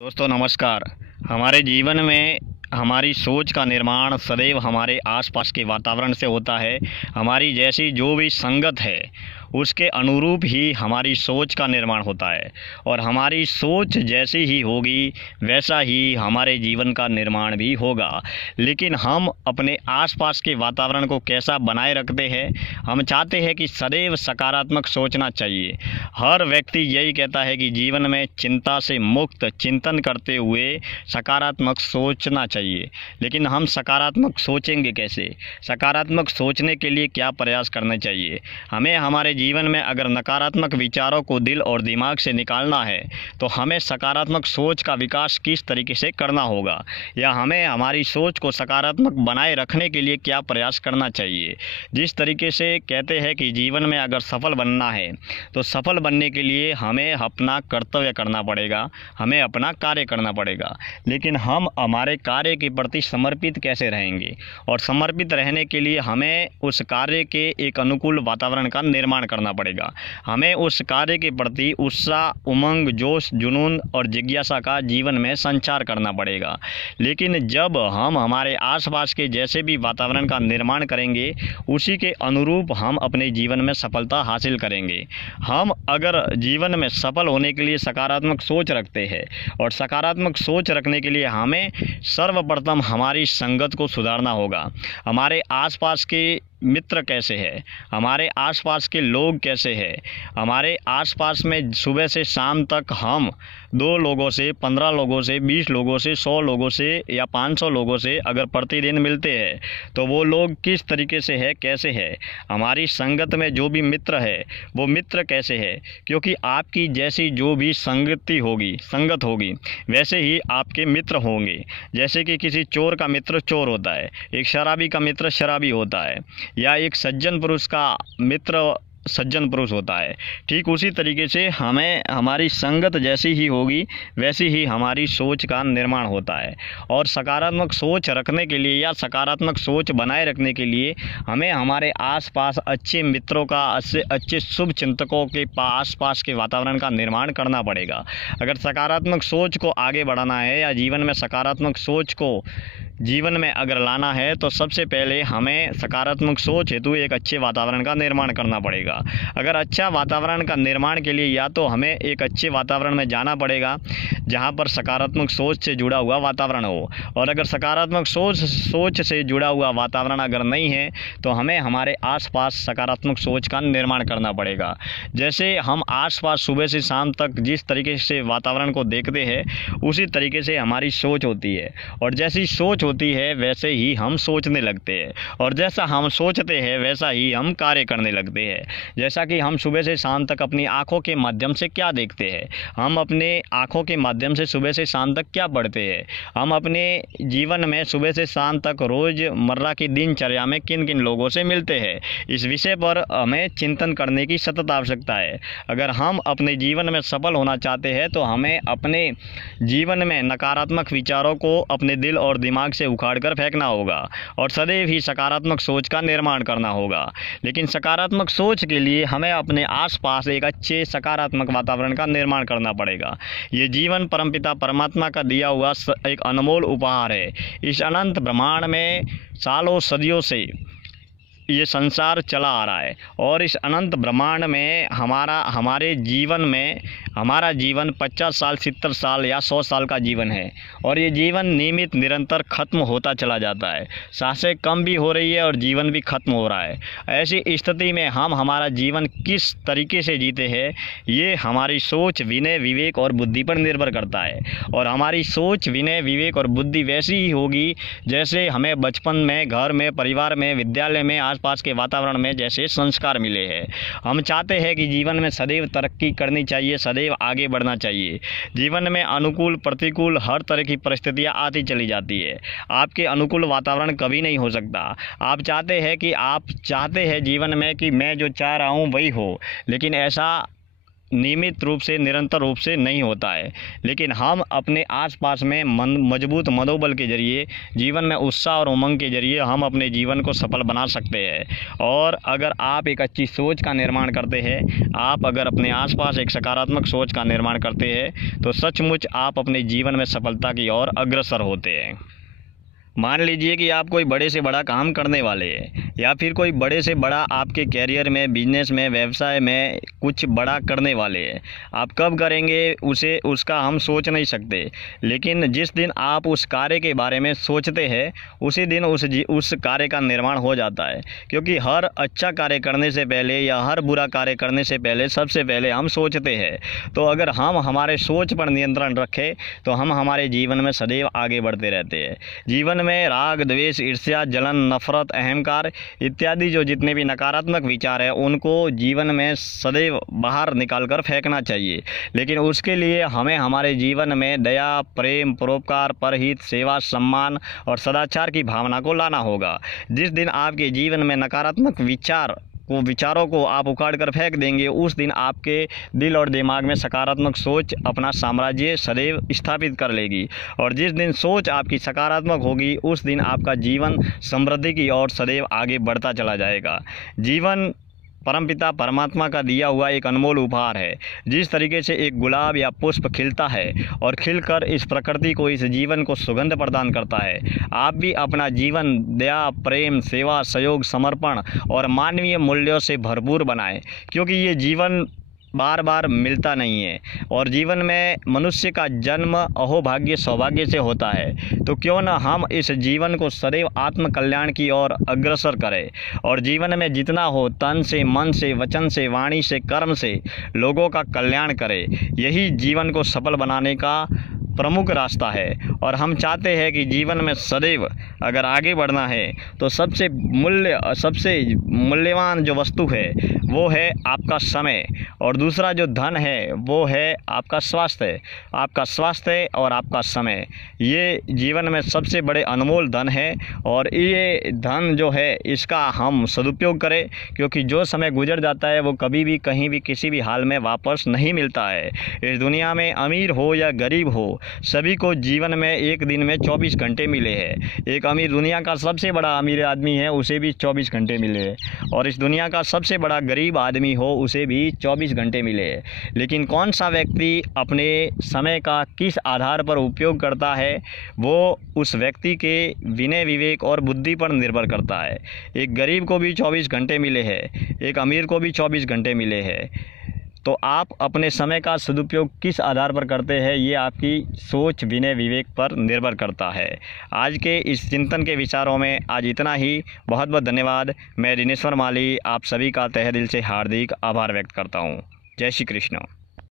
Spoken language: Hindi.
दोस्तों नमस्कार। हमारे जीवन में हमारी सोच का निर्माण सदैव हमारे आसपास के वातावरण से होता है। हमारी जैसी जो भी संगत है उसके अनुरूप ही हमारी सोच का निर्माण होता है और हमारी सोच जैसी ही होगी वैसा ही हमारे जीवन का निर्माण भी होगा। लेकिन हम अपने आसपास के वातावरण को कैसा बनाए रखते हैं? हम चाहते हैं कि सदैव सकारात्मक सोचना चाहिए। हर व्यक्ति यही कहता है कि जीवन में चिंता से मुक्त चिंतन करते हुए सकारात्मक सोचना चाहिए। लेकिन हम सकारात्मक सोचेंगे कैसे? सकारात्मक सोचने के लिए क्या प्रयास करने चाहिए? हमें हमारे जीवन में अगर नकारात्मक विचारों को दिल और दिमाग से निकालना है तो हमें सकारात्मक सोच का विकास किस तरीके से करना होगा, या हमें हमारी सोच को सकारात्मक बनाए रखने के लिए क्या प्रयास करना चाहिए। जिस तरीके से कहते हैं कि जीवन में अगर सफल बनना है तो सफल बनने के लिए हमें अपना कर्तव्य करना पड़ेगा, हमें अपना कार्य करना पड़ेगा। लेकिन हम हमारे कार्य के प्रति समर्पित कैसे रहेंगे? और समर्पित रहने के लिए हमें उस कार्य के एक अनुकूल वातावरण का निर्माण करना पड़ेगा। हमें उस कार्य के प्रति उत्साह, उमंग, जोश, जुनून और जिज्ञासा का जीवन में संचार करना पड़ेगा। लेकिन जब हम हमारे आसपास के जैसे भी वातावरण का निर्माण करेंगे उसी के अनुरूप हम अपने जीवन में सफलता हासिल करेंगे। हम अगर जीवन में सफल होने के लिए सकारात्मक सोच रखते हैं और सकारात्मक सोच रखने के लिए हमें सर्वप्रथम हमारी संगत को सुधारना होगा। हमारे आसपास के मित्र कैसे हैं, हमारे आसपास के लोग कैसे हैं, हमारे आसपास में सुबह से शाम तक हम 2 लोगों से, 15 लोगों से, 20 लोगों से, 100 लोगों से या 500 लोगों से अगर प्रतिदिन मिलते हैं तो वो लोग किस तरीके से है, कैसे है। हमारी संगत में जो भी मित्र है वो मित्र कैसे है, क्योंकि आपकी जैसी जो भी संगत होगी वैसे ही आपके मित्र होंगे। जैसे कि किसी चोर का मित्र चोर होता है, एक शराबी का मित्र शराबी होता है, या एक सज्जन पुरुष का मित्र सज्जन पुरुष होता है। ठीक उसी तरीके से हमें हमारी संगत जैसी ही होगी वैसी ही हमारी सोच का निर्माण होता है। और सकारात्मक सोच रखने के लिए या सकारात्मक सोच बनाए रखने के लिए हमें हमारे आसपास अच्छे मित्रों का, अच्छे शुभ चिंतकों के आसपास के वातावरण का निर्माण करना पड़ेगा। अगर सकारात्मक सोच को आगे बढ़ाना है या जीवन में सकारात्मक सोच को जीवन में अगर लाना है तो सबसे पहले हमें सकारात्मक सोच हेतु एक अच्छे वातावरण का निर्माण करना पड़ेगा। अगर अच्छा वातावरण का निर्माण के लिए या तो हमें एक अच्छे वातावरण में जाना पड़ेगा जहां पर सकारात्मक सोच से जुड़ा हुआ वातावरण हो, और अगर सकारात्मक सोच से जुड़ा हुआ वातावरण अगर नहीं है तो हमें हमारे आसपास सकारात्मक सोच का निर्माण करना पड़ेगा। जैसे हम आसपास सुबह से शाम तक जिस तरीके से वातावरण को देखते हैं उसी तरीके से हमारी सोच होती है, और जैसी सोच होती है वैसे ही हम सोचने लगते हैं, और जैसा हम सोचते हैं वैसा ही हम कार्य करने लगते हैं। जैसा कि हम सुबह से शाम तक अपनी आँखों के माध्यम से क्या देखते हैं, हम अपने आँखों के माध्यम से सुबह से शाम तक क्या पढ़ते हैं, हम अपने जीवन में सुबह से शाम तक रोज़मर्रा की दिनचर्या में किन किन लोगों से मिलते हैं, इस विषय पर हमें चिंतन करने की सतत आवश्यकता है। अगर हम अपने जीवन में सफल होना चाहते हैं तो हमें अपने जीवन में नकारात्मक विचारों को अपने दिल और दिमाग से उखाड़कर फेंकना होगा और सदैव ही सकारात्मक सोच का निर्माण करना होगा। लेकिन सकारात्मक सोच के लिए हमें अपने आसपास एक अच्छे सकारात्मक वातावरण का निर्माण करना पड़ेगा। ये जीवन परमपिता परमात्मा का दिया हुआ एक अनमोल उपहार है। इस अनंत ब्रह्मांड में सालों सदियों से ये संसार चला आ रहा है, और इस अनंत ब्रह्मांड में हमारे जीवन में हमारा जीवन 50 साल, 70 साल या 100 साल का जीवन है, और ये जीवन नियमित निरंतर ख़त्म होता चला जाता है। सांसें कम भी हो रही है और जीवन भी ख़त्म हो रहा है। ऐसी स्थिति में हम हमारा जीवन किस तरीके से जीते हैं ये हमारी सोच, विनय, विवेक और बुद्धि पर निर्भर करता है। और हमारी सोच, विनय, विवेक और बुद्धि वैसी ही होगी जैसे हमें बचपन में, घर में, परिवार में, विद्यालय में, आसपास के वातावरण में जैसे संस्कार मिले हैं। हम चाहते हैं कि जीवन में सदैव तरक्की करनी चाहिए, सदैव आगे बढ़ना चाहिए। जीवन में अनुकूल, प्रतिकूल हर तरह की परिस्थितियां आती चली जाती है। आपके अनुकूल वातावरण कभी नहीं हो सकता। आप चाहते हैं जीवन में कि मैं जो चाह रहा हूं वही हो, लेकिन ऐसा नियमित रूप से, निरंतर रूप से नहीं होता है, लेकिन हम अपने आसपास में मजबूत मनोबल के जरिए, जीवन में उत्साह और उमंग के जरिए हम अपने जीवन को सफल बना सकते हैं। और अगर आप एक अच्छी सोच का निर्माण करते हैं, आप अगर अपने आसपास एक सकारात्मक सोच का निर्माण करते हैं, तो सचमुच आप अपने जीवन में सफलता की ओर अग्रसर होते हैं। मान लीजिए कि आप कोई बड़े से बड़ा काम करने वाले हैं, या फिर कोई बड़े से बड़ा आपके कैरियर में, बिजनेस में, व्यवसाय में कुछ बड़ा करने वाले हैं। आप कब करेंगे उसका हम सोच नहीं सकते, लेकिन जिस दिन आप उस कार्य के बारे में सोचते हैं, उसी दिन उस कार्य का निर्माण हो जाता है। क्योंकि हर अच्छा कार्य करने से पहले या हर बुरा कार्य करने से पहले सबसे पहले हम सोचते हैं। तो अगर हम हमारे सोच पर नियंत्रण रखें, तो हम हमारे जीवन में सदैव आगे बढ़ते रहते हैं। जीवन में राग, द्वेष, ईर्ष्या, जलन, नफरत, अहंकार इत्यादि जो जितने भी नकारात्मक विचार हैं, उनको जीवन में सदैव बाहर निकालकर फेंकना चाहिए। लेकिन उसके लिए हमें हमारे जीवन में दया, प्रेम, परोपकार, परहित, सेवा, सम्मान और सदाचार की भावना को लाना होगा। जिस दिन आपके जीवन में नकारात्मक विचारों को आप उखाड़ कर फेंक देंगे, उस दिन आपके दिल और दिमाग में सकारात्मक सोच अपना साम्राज्य सदैव स्थापित कर लेगी। और जिस दिन सोच आपकी सकारात्मक होगी, उस दिन आपका जीवन समृद्धि की ओर सदैव आगे बढ़ता चला जाएगा। जीवन परमपिता परमात्मा का दिया हुआ एक अनमोल उपहार है। जिस तरीके से एक गुलाब या पुष्प खिलता है और खिलकर इस प्रकृति को, इस जीवन को सुगंध प्रदान करता है, आप भी अपना जीवन दया, प्रेम, सेवा, सहयोग, समर्पण और मानवीय मूल्यों से भरपूर बनाएं। क्योंकि ये जीवन बार बार मिलता नहीं है, और जीवन में मनुष्य का जन्म अहोभाग्य सौभाग्य से होता है। तो क्यों न हम इस जीवन को सदैव आत्म कल्याण की ओर अग्रसर करें, और जीवन में जितना हो तन से, मन से, वचन से, वाणी से, कर्म से लोगों का कल्याण करें। यही जीवन को सफल बनाने का प्रमुख रास्ता है। और हम चाहते हैं कि जीवन में सदैव अगर आगे बढ़ना है, तो सबसे मूल्यवान जो वस्तु है वो है आपका समय, और दूसरा जो धन है वो है आपका स्वास्थ्य। आपका स्वास्थ्य और आपका समय, ये जीवन में सबसे बड़े अनमोल धन है। और ये धन जो है, इसका हम सदुपयोग करें, क्योंकि जो समय गुजर जाता है वो कभी भी, कहीं भी, किसी भी हाल में वापस नहीं मिलता है। इस दुनिया में अमीर हो या गरीब हो, सभी को जीवन में एक दिन में 24 घंटे मिले हैं। एक अमीर, दुनिया का सबसे बड़ा अमीर आदमी है, उसे भी 24 घंटे मिले हैं। और इस दुनिया का सबसे बड़ा गरीब आदमी हो, उसे भी 24 घंटे मिले हैं। लेकिन कौन सा व्यक्ति अपने समय का किस आधार पर उपयोग करता है, वो उस व्यक्ति के विनय, विवेक और बुद्धि पर निर्भर करता है। एक गरीब को भी 24 घंटे मिले हैं, एक अमीर को भी 24 घंटे मिले हैं। तो आप अपने समय का सदुपयोग किस आधार पर करते हैं, ये आपकी सोच, विनय, विवेक पर निर्भर करता है। आज के इस चिंतन के विचारों में आज इतना ही। बहुत बहुत धन्यवाद। मैं दिनेश्वर माली आप सभी का तहे दिल से हार्दिक आभार व्यक्त करता हूँ। जय श्री कृष्ण।